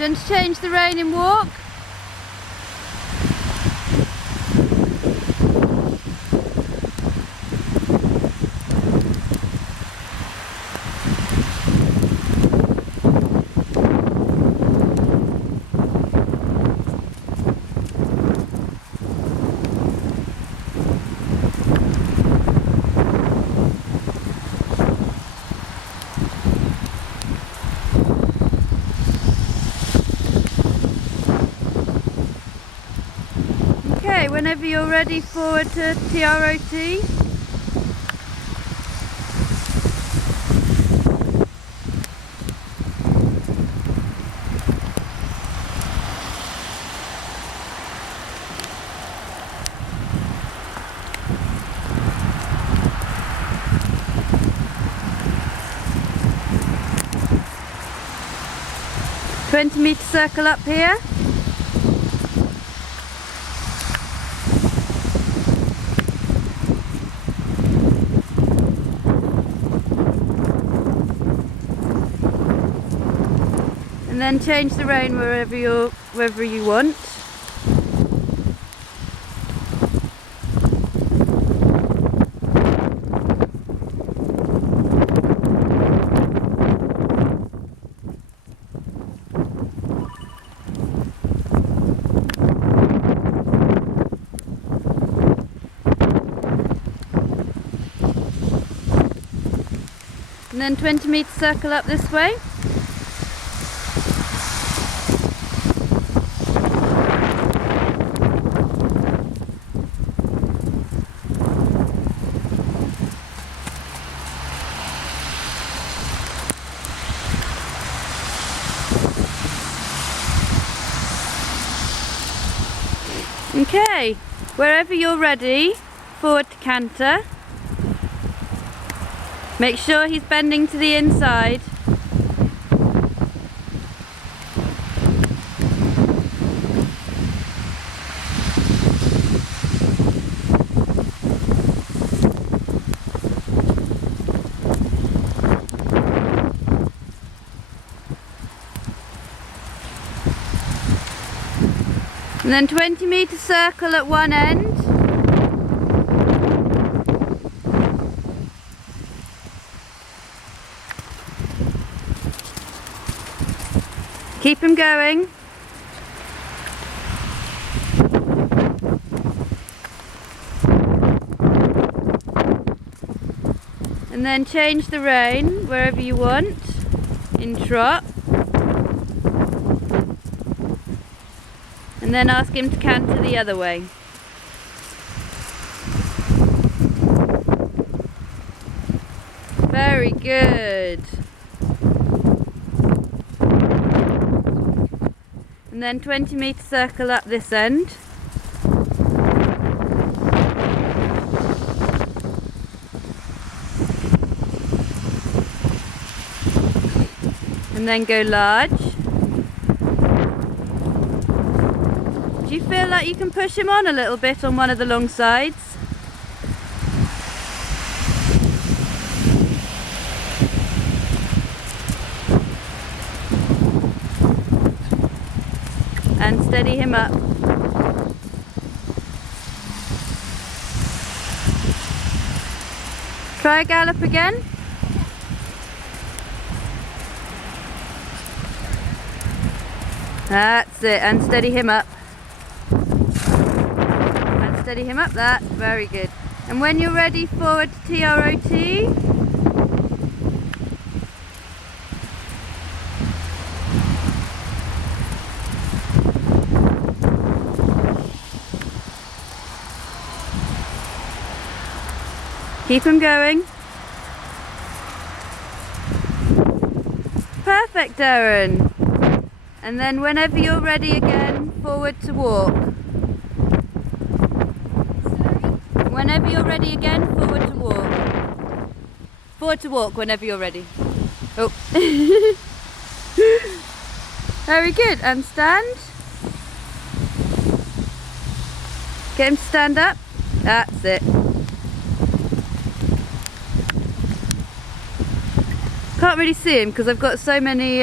Do you want to change the rein and walk? Okay, whenever you're ready, forward to TROT. "20-metre circle up here." And then change the rein wherever you want. And then 20-metre circle up this way. Okay, wherever you're ready, forward to canter. Make sure he's bending to the inside. And then 20-metre circle at one end. Keep him going. And then change the rein wherever you want in trot. And then ask him to canter the other way. Very good. And then 20-metre circle up this end. And then go large. Do you feel like you can push him on a little bit on one of the long sides? And steady him up. Try a gallop again. That's it, and steady him up. And steady him up, that, very good. And when you're ready, forward to TROT. Keep him going. Perfect, Erin. And then whenever you're ready again, forward to walk. Whenever you're ready again, forward to walk. Forward to walk whenever you're ready. Oh. Very good. And stand. Get him to stand up. That's it. Can't really see him because I've got so many